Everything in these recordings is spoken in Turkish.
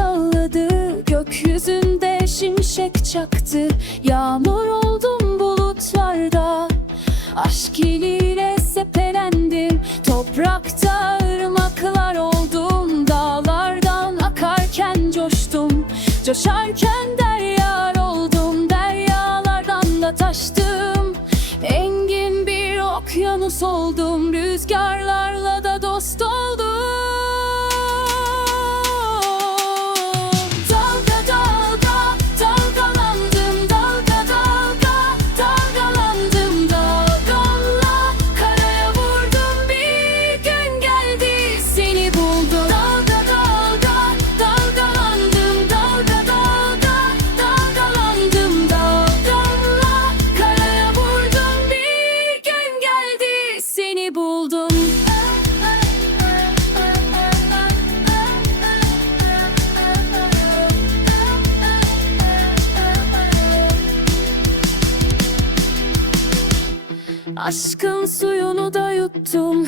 salladı Gökyüzünde şimşek çaktı. Yağmur oldum bulutlarda Aşk iliyle sepelendim. Toprakta ırmaklar oldum Dağlardan akarken coştum. Coşarken deryar oldum Deryalardan da taştım. Engin bir okyanus oldum Rüzgarlarla da dost oldum. Aşkın suyunu da yuttum.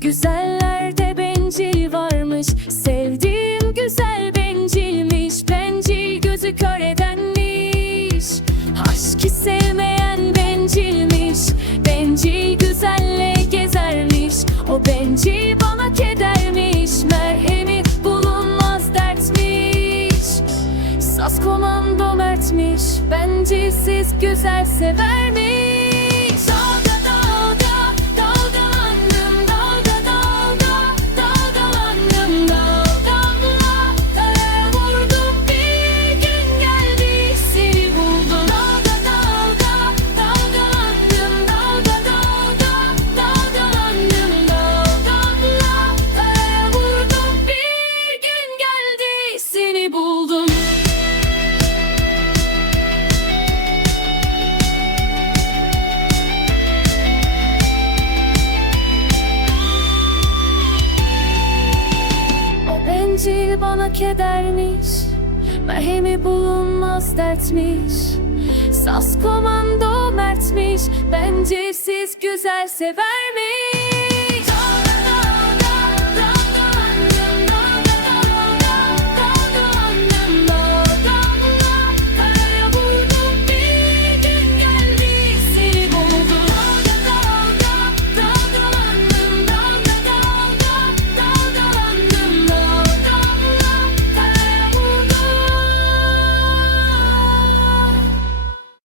Güzellerde bencil varmış. Sevdiğim güzel bencilmiş. Bencil gözü kör edenmiş. Aşkı sevmeyen bencilmiş. Bencil güzelle gezermiş. O bencil bana kedermiş. Merhemi bulunmaz dertmiş. Saz komando mertmiş. Bencilsiz güzel severmiş bana kedermiş Merhemi bulunmaz dertmiş. Saz komando mertmiş Bencilsiz güzel severmiş